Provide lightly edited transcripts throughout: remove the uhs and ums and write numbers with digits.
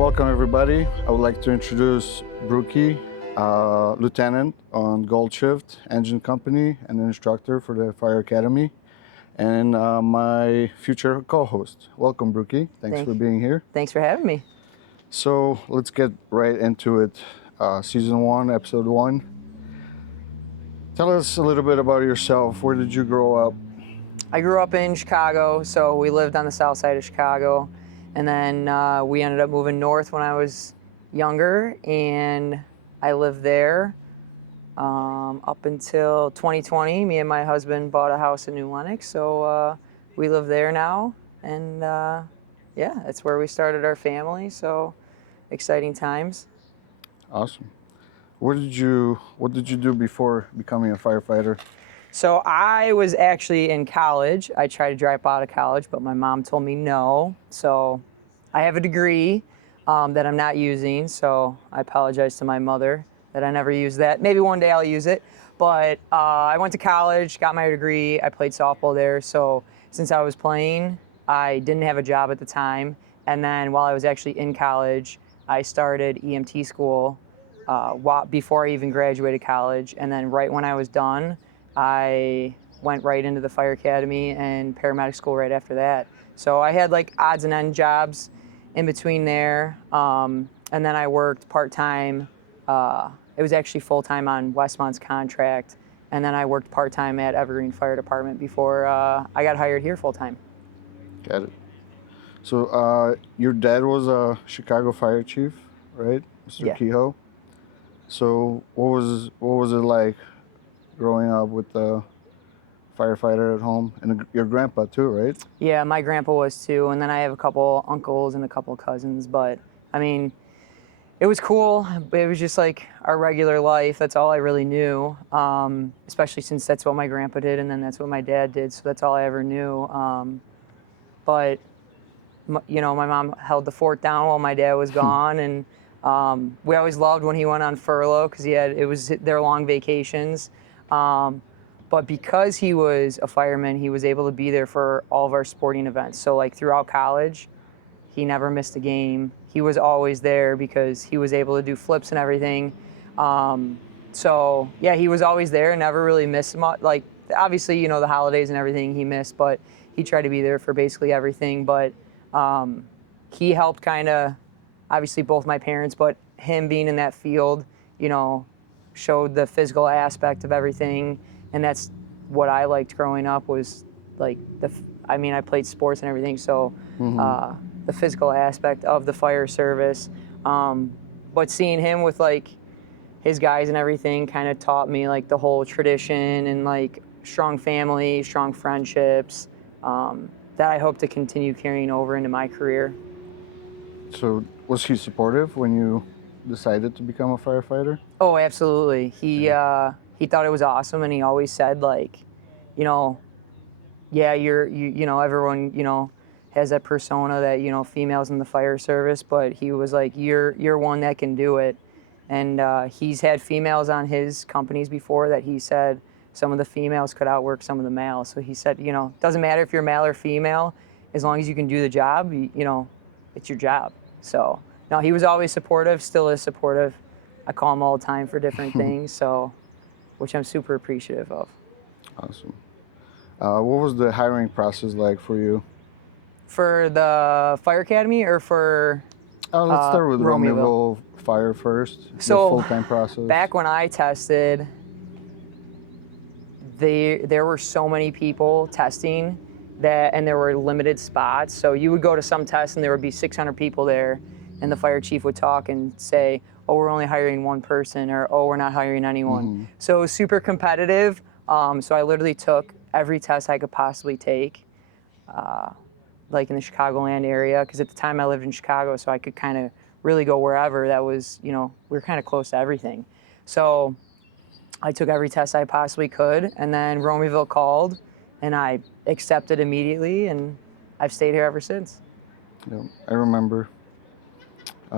Welcome everybody. I would like to introduce Brooke, Lieutenant on Gold Shift Engine Company and an instructor for the Fire Academy, and my future co-host. Welcome Brooke. Thanks for being here. Thanks for having me. So let's get right into it. Season 1, Episode 1. Tell us a little bit about yourself. Where did you grow up? I grew up in Chicago, so we lived on the south side of Chicago. And then we ended up moving north when I was younger, and I lived there up until 2020. Me and my husband bought a house in New Lenox, so we live there now. And yeah, that's where we started our family, so exciting times. Awesome. What did you do before becoming a firefighter? So I was actually in college. I tried to drop out of college, but my mom told me no. So I have a degree that I'm not using, so I apologize to my mother that I never used that. Maybe one day I'll use it. But I went to college, got my degree. I played softball there. So since I was playing, I didn't have a job at the time. And then while I was actually in college, I started EMT school before I even graduated college. And then right when I was done, I went right into the Fire Academy and paramedic school right after that. So I had like odds and end jobs in between there. And then I worked part-time. It was actually full-time on Westmont's contract. And then I worked part-time at Evergreen Fire Department before I got hired here full-time. Got it. So your dad was a Chicago fire chief, right? Mr. Yeah. Kehoe. So what was it like growing up with the firefighter at home, and your grandpa too, right? Yeah, my grandpa was too, and then I have a couple uncles and a couple cousins, but I mean, it was cool. It was just like our regular life. That's all I really knew, especially since that's what my grandpa did, and then that's what my dad did, so that's all I ever knew. But, you know, my mom held the fort down while my dad was gone, and we always loved when he went on furlough because it was their long vacations. But because he was a fireman, he was able to be there for all of our sporting events. So like throughout college, he never missed a game. He was always there because he was able to do flips and everything. So yeah, he was always there and never really missed much. Like obviously, you know, the holidays and everything he missed, but he tried to be there for basically everything. But he helped kind of, obviously both my parents, but him being in that field, you know, showed the physical aspect of everything. And that's what I liked growing up was like I played sports and everything, so the physical aspect of the fire service. But seeing him with like his guys and everything kind of taught me like the whole tradition and like strong family, strong friendships that I hope to continue carrying over into my career. So was he supportive when you decided to become a firefighter? Oh, absolutely. He thought it was awesome, and he always said like, you know, yeah, you know, everyone, you know, has that persona that, you know, females in the fire service, but he was like, you're one that can do it. And he's had females on his companies before that he said some of the females could outwork some of the males. So he said, you know, doesn't matter if you're male or female, as long as you can do the job, you know, it's your job. So no, he was always supportive, still is supportive. I call him all the time for different things, so, which I'm super appreciative of. Awesome. What was the hiring process like for you? For the Fire Academy or for Let's start with Romeoville Fire first, so, the full-time process. Back when I tested, there were so many people testing and there were limited spots. So you would go to some tests and there would be 600 people there, and the fire chief would talk and say, oh, we're only hiring one person, or oh, we're not hiring anyone. So it was super competitive. So I literally took every test I could possibly take, like in the Chicagoland area, because at the time I lived in Chicago, so I could kind of really go wherever that was, you know, we were kind of close to everything. So I took every test I possibly could, and then Romeoville called, and I accepted immediately, and I've stayed here ever since. Yeah, I remember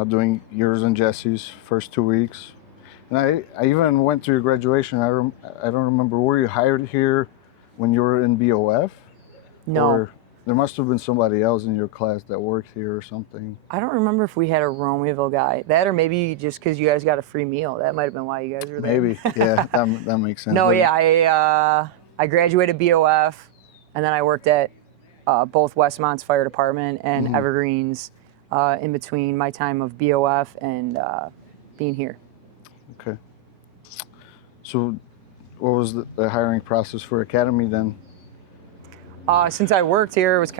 doing yours and Jesse's first 2 weeks. And I even went to your graduation. I don't remember, were you hired here when you were in BOF? No. There must have been somebody else in your class that worked here or something. I don't remember if we had a Romeoville guy. That or maybe just because you guys got a free meal. That might have been why you guys were there. Maybe, yeah, that makes sense. No, But yeah, I graduated BOF, and then I worked at both Westmont's Fire Department and Evergreen's in between my time of BOF and being here. Okay. So, what was the hiring process for Academy then? Since I worked here, it was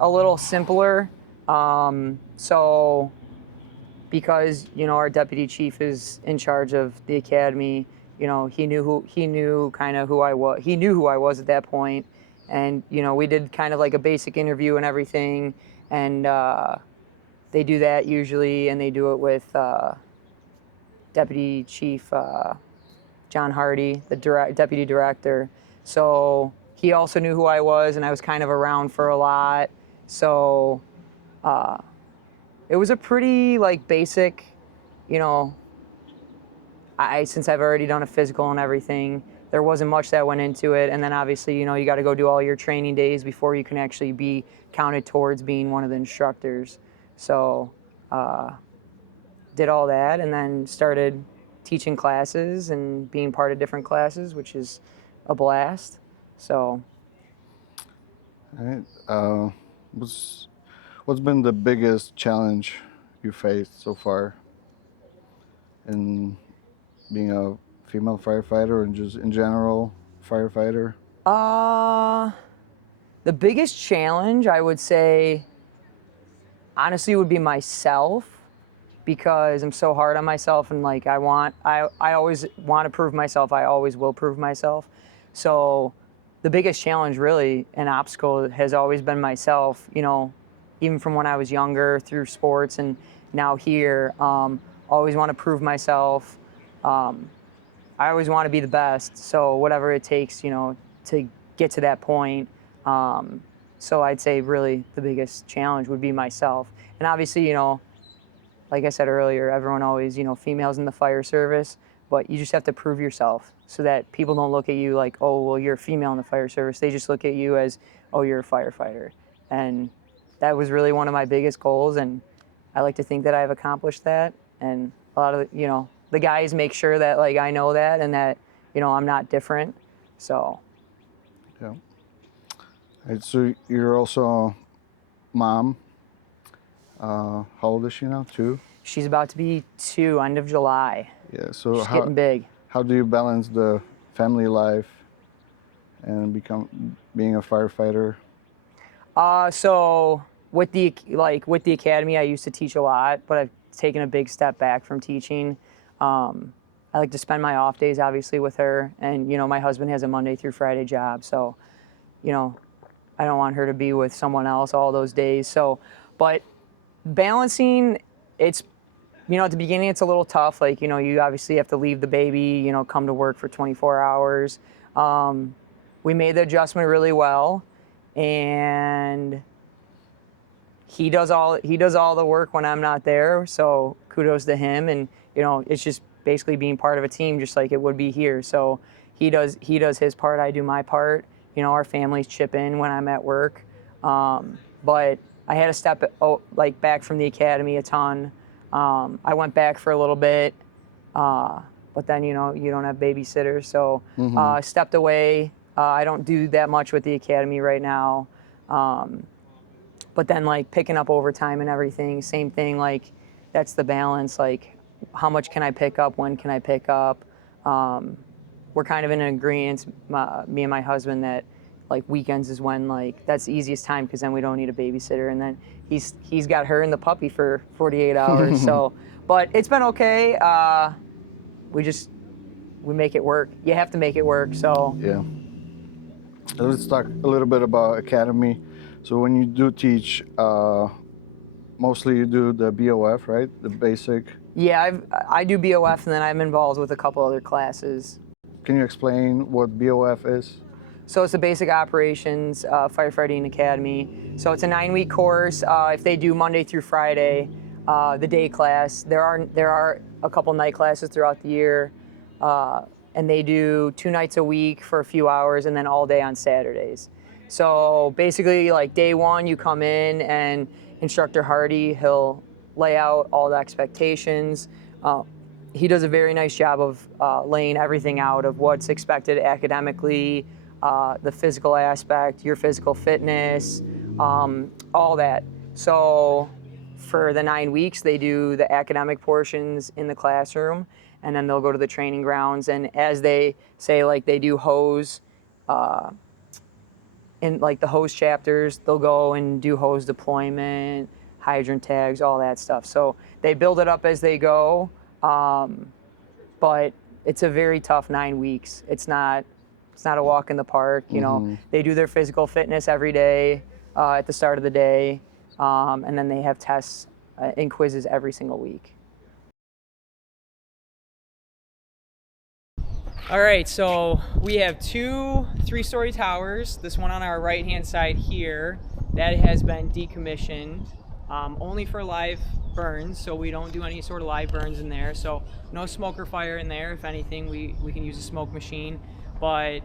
a little simpler. So, because our deputy chief is in charge of the academy, he knew kind of who I was. He knew who I was at that point, and we did kind of like a basic interview and everything, and they do that usually, and they do it with Deputy Chief John Hardy, the deputy director. So he also knew who I was, and I was kind of around for a lot. So it was a pretty basic, since I've already done a physical and everything, there wasn't much that went into it. And then obviously, you got to go do all your training days before you can actually be counted towards being one of the instructors. So did all that and then started teaching classes and being part of different classes, which is a blast. So. All right. What's been the biggest challenge you faced so far in being a female firefighter and just in general firefighter? The biggest challenge I would say, honestly, would be myself, because I'm so hard on myself and I always want to prove myself. I always will prove myself. So the biggest challenge really, an obstacle, has always been myself, even from when I was younger through sports and now here. Always want to prove myself. I always want to be the best. So whatever it takes, to get to that point. So I'd say really the biggest challenge would be myself. And obviously, like I said earlier, everyone always, females in the fire service, but you just have to prove yourself so that people don't look at you like, oh, well, you're a female in the fire service. They just look at you as, oh, you're a firefighter. And that was really one of my biggest goals, and I like to think that I've accomplished that. And a lot of the guys make sure that I know that and that I'm not different. So. Yeah. Right, so you're also a mom. How old is she now? 2? She's about to be 2, end of July. Yeah. So she's getting big. How do you balance the family life and being a firefighter? So with the academy, I used to teach a lot, but I've taken a big step back from teaching. I like to spend my off days obviously with her, and my husband has a Monday through Friday job, so I don't want her to be with someone else all those days. So, but balancing, it's at the beginning it's a little tough. You obviously have to leave the baby, come to work for 24 hours. We made the adjustment really well, and he does all the work when I'm not there. So kudos to him, and it's just basically being part of a team, just like it would be here. So he does his part, I do my part. Our families chip in when I'm at work, but I had to step back from the academy a ton. I went back for a little bit, but then you don't have babysitters, so I stepped away. I don't do that much with the academy right now, but then picking up overtime and everything, same thing. That's the balance. How much can I pick up? When can I pick up? We're kind of in an agreement, me and my husband, that weekends is when that's the easiest time, because then we don't need a babysitter, and then he's got her and the puppy for 48 hours. So, but it's been okay. We make it work. You have to make it work. So yeah. Let's talk a little bit about academy. So when you do teach, mostly you do the BOF, right? The basic. Yeah, I do BOF, and then I'm involved with a couple other classes. Can you explain what BOF is? So it's the Basic Operations Firefighting Academy. So it's a 9-week course. If they do Monday through Friday, the day class, there are a couple night classes throughout the year, and they do 2 nights a week for a few hours, and then all day on Saturdays. So basically, like day one, you come in and Instructor Hardy, he'll lay out all the expectations. He does a very nice job of laying everything out of what's expected academically, the physical aspect, your physical fitness, all that. So for the 9 weeks, they do the academic portions in the classroom, and then they'll go to the training grounds. And as they say, like they do hose, in like the hose chapters, they'll go and do hose deployment, hydrant tags, all that stuff. So they build it up as they go, but it's a very tough 9 weeks. It's not a walk in the park. You know, they do their physical fitness every day at the start of the day, and then they have tests and quizzes every single week. All right, so we have 2 3-story towers. This one on our right-hand side here, that has been decommissioned, only for live burns, so we don't do any sort of live burns in there. So no smoke or fire in there. If anything, we can use a smoke machine. But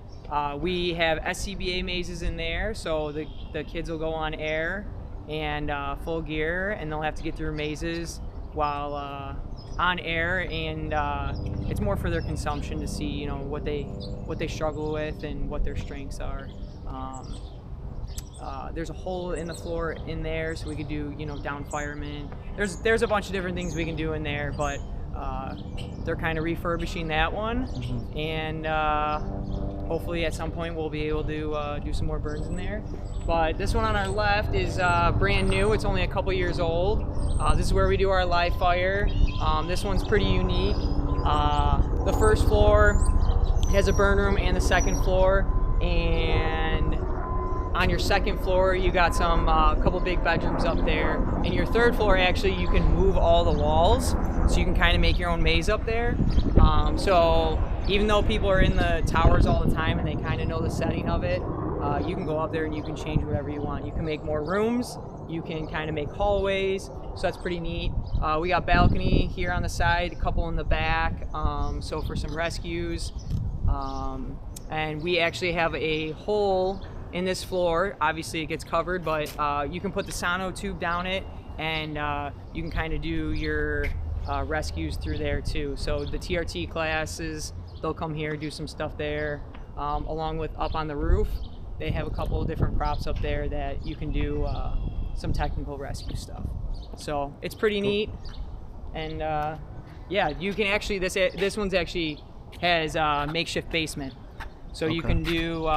we have SCBA mazes in there, so the kids will go on air and full gear, and they'll have to get through mazes while on air, and it's more for their consumption to see, you know, what they struggle with and what their strengths are. There's a hole in the floor in there, so we could do, you know, down firemen. There's a bunch of different things we can do in there, but they're kind of refurbishing that one, and hopefully at some point we'll be able to do some more burns in there. But this one on our left is brand new. It's only a couple years old. This is where we do our live fire. This one's pretty unique. The first floor has a burn room, and the second floor. And on your second floor, you got some couple big bedrooms up there. And your third floor, actually, you can move all the walls, so you can kind of make your own maze up there. So even though people are in the towers all the time and they kind of know the setting of it, you can go up there and you can change whatever you want. You can make more rooms, you can kind of make hallways, so that's pretty neat. We got balcony here on the side, a couple in the back, so for some rescues. And we actually have a hole in this floor. Obviously it gets covered, but you can put the sono tube down it, and you can kind of do your rescues through there too. So the TRT classes, they'll come here, do some stuff there, along with up on the roof. They have a couple of different props up there that you can do some technical rescue stuff. So it's pretty neat. And yeah, you can actually, this one's actually has a makeshift basement. So you can do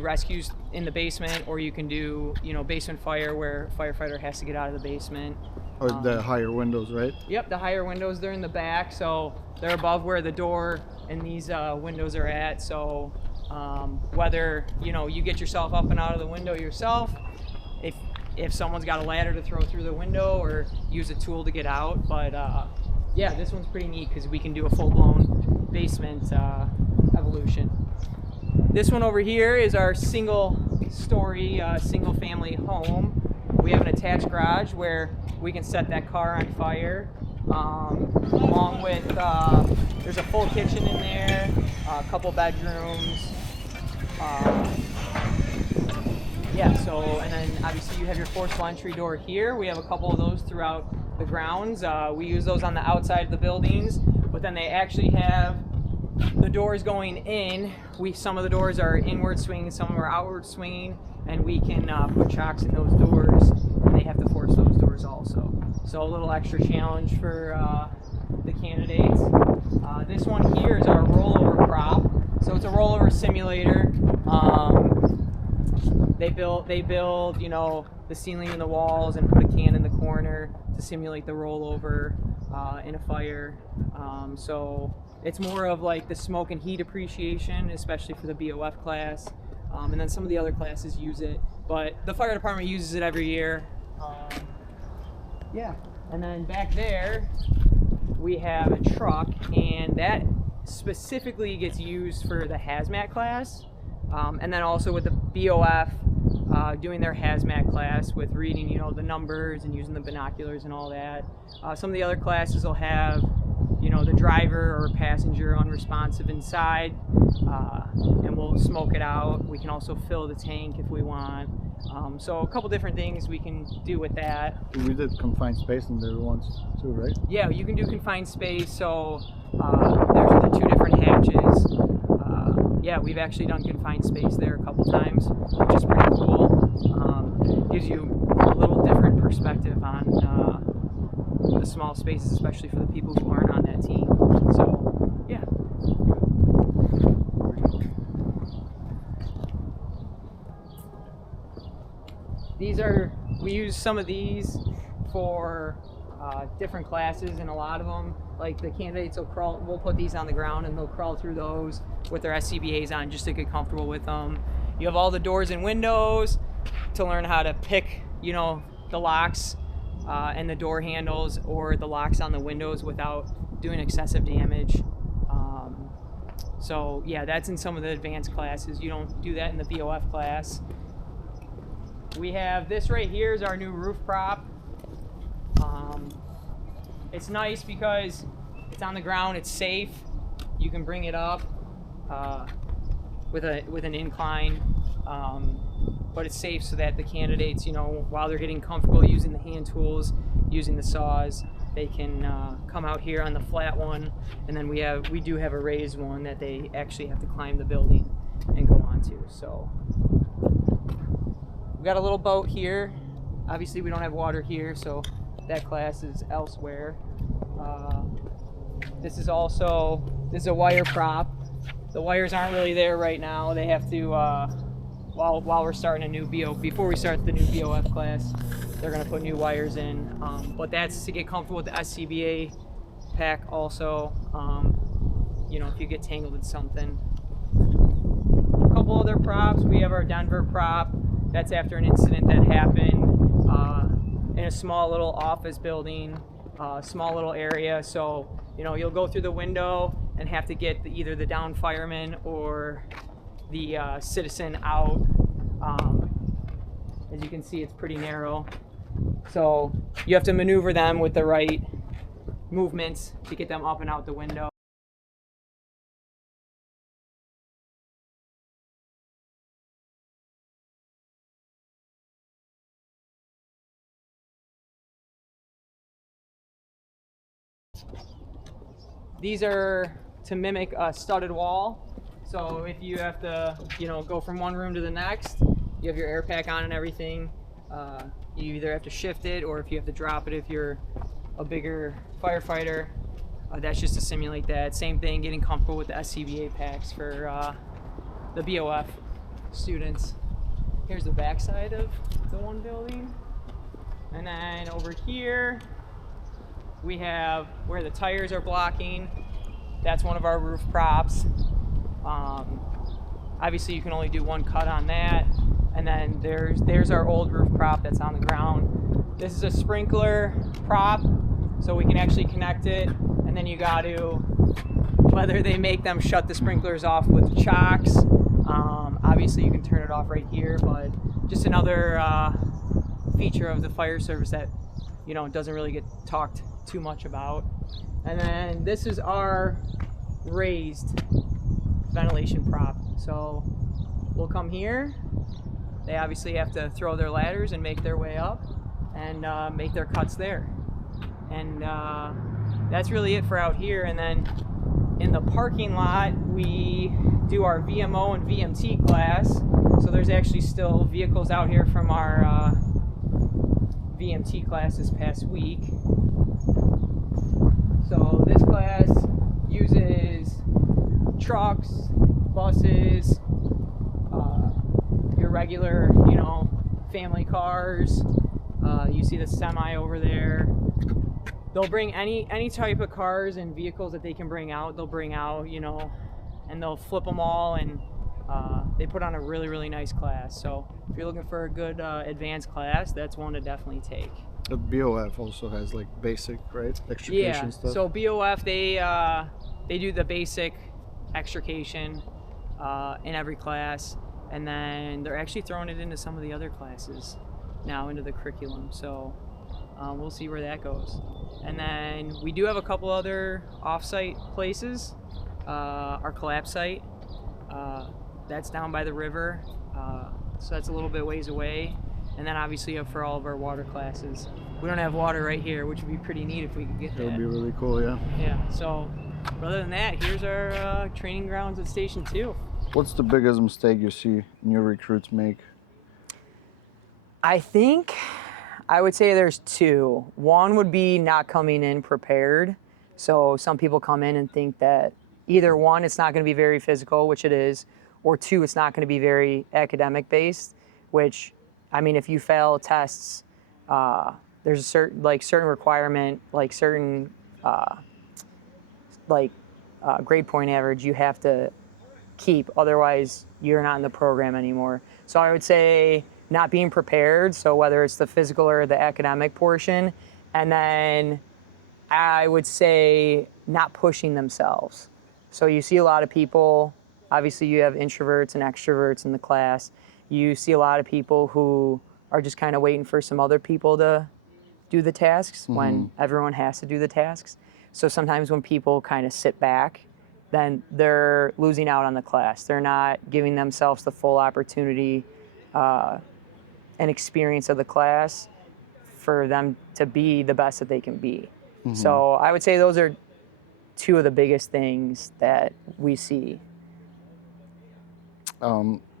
rescues in the basement, or you can do, you know, basement fire where a firefighter has to get out of the basement. Or the higher windows, right? Yep, the higher windows, they're in the back, so they're above where the door and these windows are at. So whether, you know, you get yourself up and out of the window yourself, if someone's got a ladder to throw through the window, or use a tool to get out. But yeah, this one's pretty neat because we can do a full-blown basement evolution. This one over here is our single-story, single-family home. We have an attached garage where we can set that car on fire, along with, there's a full kitchen in there, a couple bedrooms. Yeah, so, and then obviously you have your forcible entry door here. We have a couple of those throughout the grounds. We use those on the outside of the buildings, but then they actually have the doors going in. Some of the doors are inward swinging, some are outward swinging, and we can put chocks in those doors, and they have to force those doors also. So a little extra challenge for the candidates. This one here is our rollover prop. So it's a rollover simulator. They build, you know, the ceiling and the walls and put a can in the corner to simulate the rollover in a fire. So it's more of like the smoke and heat appreciation, especially for the BOF class. And then some of the other classes use it, but the fire department uses it every year. Yeah, and then back there we have a truck, and that specifically gets used for the hazmat class. And then also with the BOF doing their hazmat class with reading, you know, the numbers and using the binoculars and all that. Some of the other classes will have, you you know, the driver or passenger unresponsive inside, and we'll smoke it out. We can also fill the tank if we want. So a couple different things we can do with that. We did confined space in there once too, right? Yeah, you can do confined space. So there's the 2 different hatches. Yeah, we've actually done confined space there a couple times, which is pretty cool. Gives you a little different perspective on the small spaces, especially for the people who aren't on that team. So, yeah. We use some of these for different classes, and a lot of them, like the candidates we'll put these on the ground and they'll crawl through those with their SCBAs on just to get comfortable with them. You have all the doors and windows to learn how to pick, you know, the locks and the door handles or the locks on the windows without doing excessive damage. So yeah, that's in some of the advanced classes. You don't do that in the BOF class. We have this right here is our new roof prop. It's nice because it's on the ground, it's safe. You can bring it up with an incline, but it's safe so that the candidates, you know, while they're getting comfortable using the hand tools, using the saws, they can come out here on the flat one, and then we do have a raised one that they actually have to climb the building and go onto. So we got a little boat here. Obviously we don't have water here, so that class is elsewhere. This is a wire prop. The wires aren't really there right now. They have to, while we're starting a new before we start the new BOF class, they're gonna put new wires in. But that's to get comfortable with the SCBA pack also, you know, if you get tangled in something. A couple other props, we have our Denver prop. That's after an incident that happened in a small little office building, small little area. So, you know, you'll go through the window and have to get either the downed fireman or the citizen out. As you can see, it's pretty narrow. So you have to maneuver them with the right movements to get them up and out the window. These are to mimic a studded wall. So if you have to, you know, go from one room to the next, you have your air pack on and everything. You either have to shift it or if you have to drop it if you're a bigger firefighter. That's just to simulate that. Same thing, getting comfortable with the SCBA packs for the BOF students. Here's the backside of the one building. And then over here, we have where the tires are blocking. That's one of our roof props. Obviously you can only do one cut on that. And then there's our old roof prop that's on the ground. This is a sprinkler prop, so we can actually connect it. And then you got to, whether they make them shut the sprinklers off with chocks, obviously you can turn it off right here, but just another feature of the fire service that, you know, doesn't really get talked too much about. And then this is our raised ventilation prop. So we'll come here. They obviously have to throw their ladders and make their way up and make their cuts there. And that's really it for out here. And then in the parking lot, we do our VMO and VMT class. So there's actually still vehicles out here from our VMT class this past week. So this class uses trucks, buses, your regular, you know, family cars. You see the semi over there. They'll bring any type of cars and vehicles that they can bring out, they'll bring out, you know, and they'll flip them all, and they put on a really, really nice class. So if you're looking for a good advanced class, that's one to definitely take. The BOF also has like basic, right? Extrication stuff. So BOF, they do the basic extrication in every class, and then they're actually throwing it into some of the other classes now into the curriculum. So we'll see where that goes. And then we do have a couple other off-site places. Our collapse site, that's down by the river, so that's a little bit ways away. And then obviously for all of our water classes. We don't have water right here, which would be pretty neat if we could get that. That would be really cool, yeah. Yeah, so other than that, here's our training grounds at Station 2. What's the biggest mistake you see new recruits make? I think I would say there's two. One would be not coming in prepared. So some people come in and think that either one, it's not going to be very physical, which it is, or two, it's not going to be very academic based, which, I mean, if you fail tests, there's a certain requirement, certain grade point average you have to keep, otherwise you're not in the program anymore. So I would say not being prepared, so whether it's the physical or the academic portion, and then I would say not pushing themselves. So you see a lot of people, obviously you have introverts and extroverts in the class. You see a lot of people who are just kind of waiting for some other people to do the tasks when everyone has to do the tasks. So sometimes when people kind of sit back, then they're losing out on the class. They're not giving themselves the full opportunity and experience of the class for them to be the best that they can be. So I would say those are two of the biggest things that we see.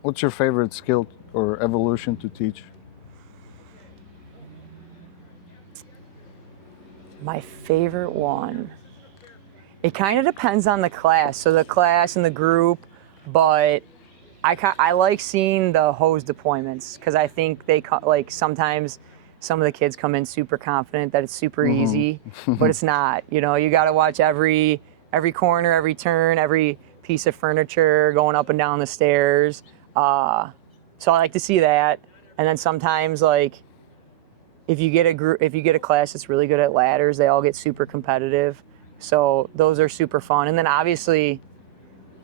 What's your favorite skill or evolution to teach? My favorite one, it kind of depends on the class. So the class and the group, but I like seeing the hose deployments because I think sometimes some of the kids come in super confident that it's super easy, but it's not. You know, you got to watch every corner, every turn, every piece of furniture going up and down the stairs. So I like to see that. And then sometimes if you get a class that's really good at ladders, they all get super competitive. So those are super fun. And then obviously,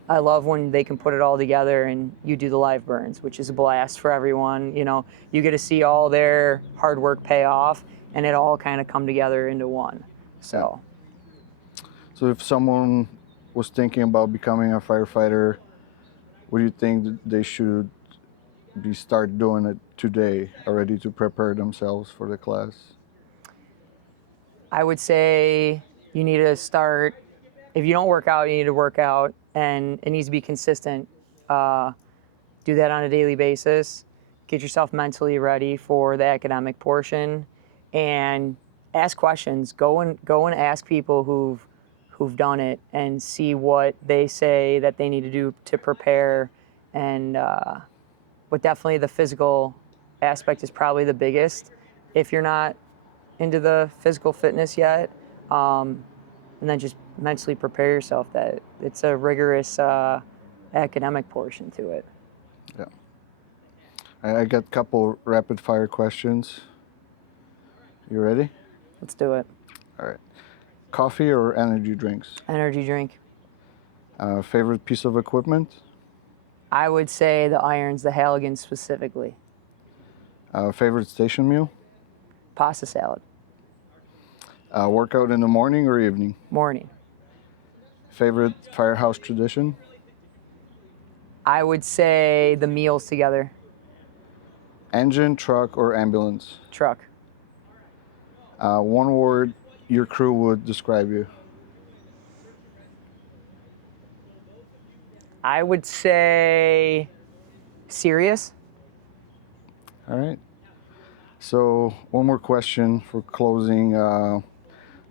I love when they can put it all together and you do the live burns, which is a blast for everyone. You know, you get to see all their hard work pay off and it all kind of come together into one. So if someone was thinking about becoming a firefighter, what do you think that they should start doing it today already to prepare themselves for the class? I would say you need to start, if you don't work out, you need to work out, and it needs to be consistent. Do that on a daily basis. Get yourself mentally ready for the academic portion, and ask questions. Go and ask people who've done it, and see what they say that they need to do to prepare. And but definitely the physical aspect is probably the biggest if you're not into the physical fitness yet. And then just mentally prepare yourself that it's a rigorous academic portion to it. Yeah. I got a couple rapid fire questions. You ready? Let's do it. All right. Coffee or energy drinks? Energy drink. Favorite piece of equipment? I would say the irons, the Halligan specifically. Favorite station meal? Pasta salad. Workout in the morning or evening? Morning. Favorite firehouse tradition? I would say the meals together. Engine, truck, or ambulance? Truck. One word your crew would describe you. I would say serious. All right. So one more question for closing.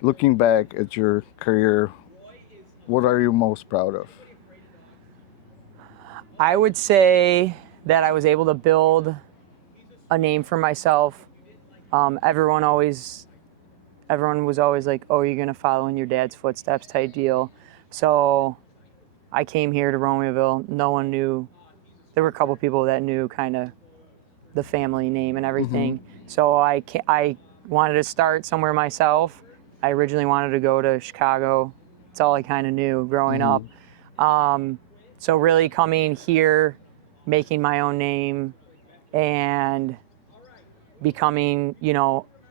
Looking back at your career, what are you most proud of? I would say that I was able to build a name for myself. Everyone was always like, oh, you're going to follow in your dad's footsteps type deal. So I came here to Romeoville. No one knew. There were a couple people that knew kind of the family name and everything. So I wanted to start somewhere myself. I originally wanted to go to Chicago. It's all I kind of knew growing up. So really coming here, making my own name, and becoming,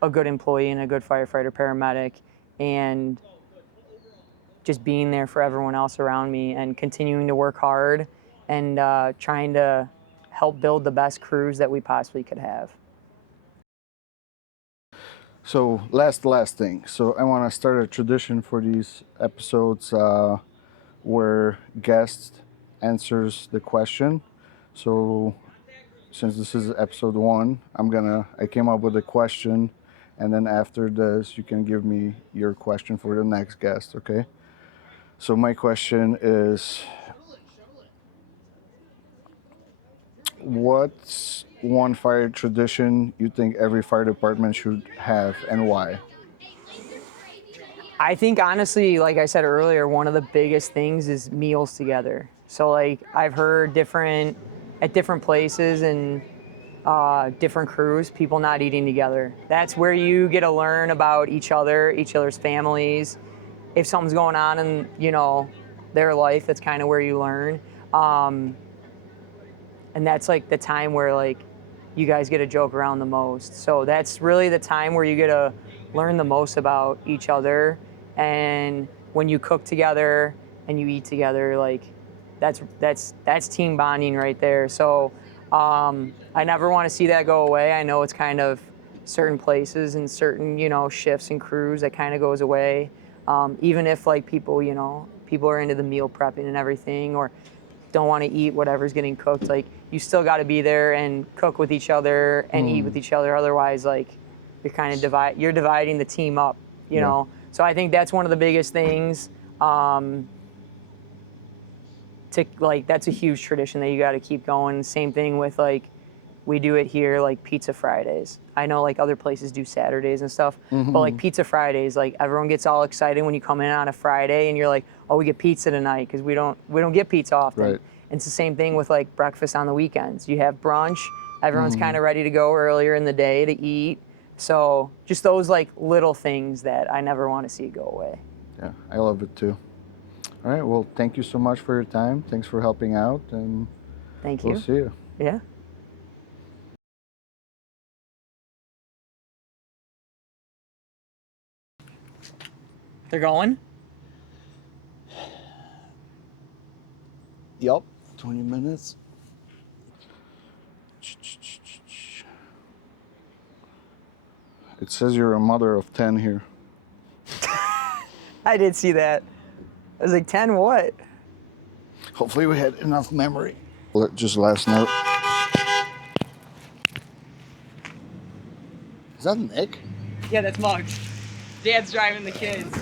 a good employee and a good firefighter paramedic, and just being there for everyone else around me and continuing to work hard and trying to help build the best crews that we possibly could have. So last thing. So I want to start a tradition for these episodes where guest answers the question. So since this is episode 1, I came up with a question, and then after this you can give me your question for the next guest, okay? So my question is, what's one fire tradition you think every fire department should have, and why? I think honestly, like I said earlier, one of the biggest things is meals together. So like I've heard at different places and different crews, people not eating together. That's where you get to learn about each other's families. If something's going on in, their life, that's kind of where you learn. And that's like the time where like you guys get to joke around the most. So that's really the time where you get to learn the most about each other. And when you cook together and you eat together, like that's team bonding right there. So I never want to see that go away. I know it's kind of certain places and certain, shifts and crews that kind of goes away. Even if like people are into the meal prepping and everything, or don't want to eat whatever's getting cooked, like you still got to be there and cook with each other and eat with each other. Otherwise, like you're kind of you're dividing the team up, you know? So I think that's one of the biggest things. That's a huge tradition that you got to keep going. Same thing with like, we do it here, like Pizza Fridays. I know like other places do Saturdays and stuff, but like Pizza Fridays, like everyone gets all excited when you come in on a Friday and you're like, oh, we get pizza tonight, because we don't get pizza often. Right. And it's the same thing with like breakfast on the weekends. You have brunch, everyone's kind of ready to go earlier in the day to eat. So just those like little things that I never want to see go away. Yeah, I love it too. All right, well, thank you so much for your time. Thanks for helping out, and Thank you. we'll see you. Yeah. They're going? Yup, 20 minutes. It says you're a mother of 10 here. I did see that. I was like, 10 what? Hopefully we had enough memory. Just last note. Is that Nick? Yeah, that's Muggs. Dad's driving the kids.